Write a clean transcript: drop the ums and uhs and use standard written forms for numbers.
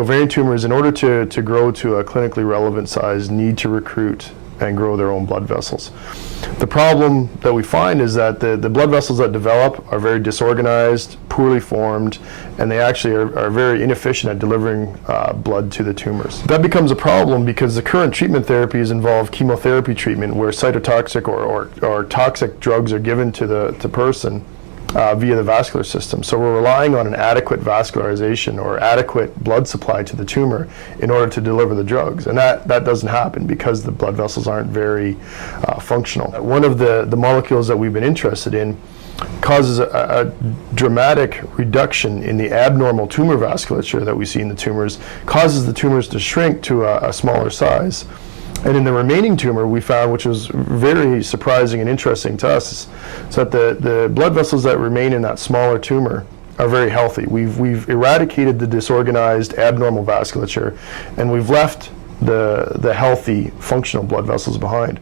Ovarian tumors, in order to grow to a clinically relevant size, need to recruit and grow their own blood vessels. The problem that we find is that the blood vessels that develop are very disorganized, poorly formed, and they actually are very inefficient at delivering blood to the tumors. That becomes a problem because the current treatment therapies involve chemotherapy treatment where cytotoxic or toxic drugs are given to the person via the vascular system. So we're relying on an adequate vascularization or adequate blood supply to the tumor in order to deliver the drugs. And that doesn't happen because the blood vessels aren't very functional. One of the molecules that we've been interested in causes a dramatic reduction in the abnormal tumor vasculature that we see in the tumors, causes the tumors to shrink to a smaller size. And in the remaining tumor, we found, which was very surprising and interesting to us, is that the blood vessels that remain in that smaller tumor are very healthy. We've eradicated the disorganized, abnormal vasculature, and we've left the healthy, functional blood vessels behind.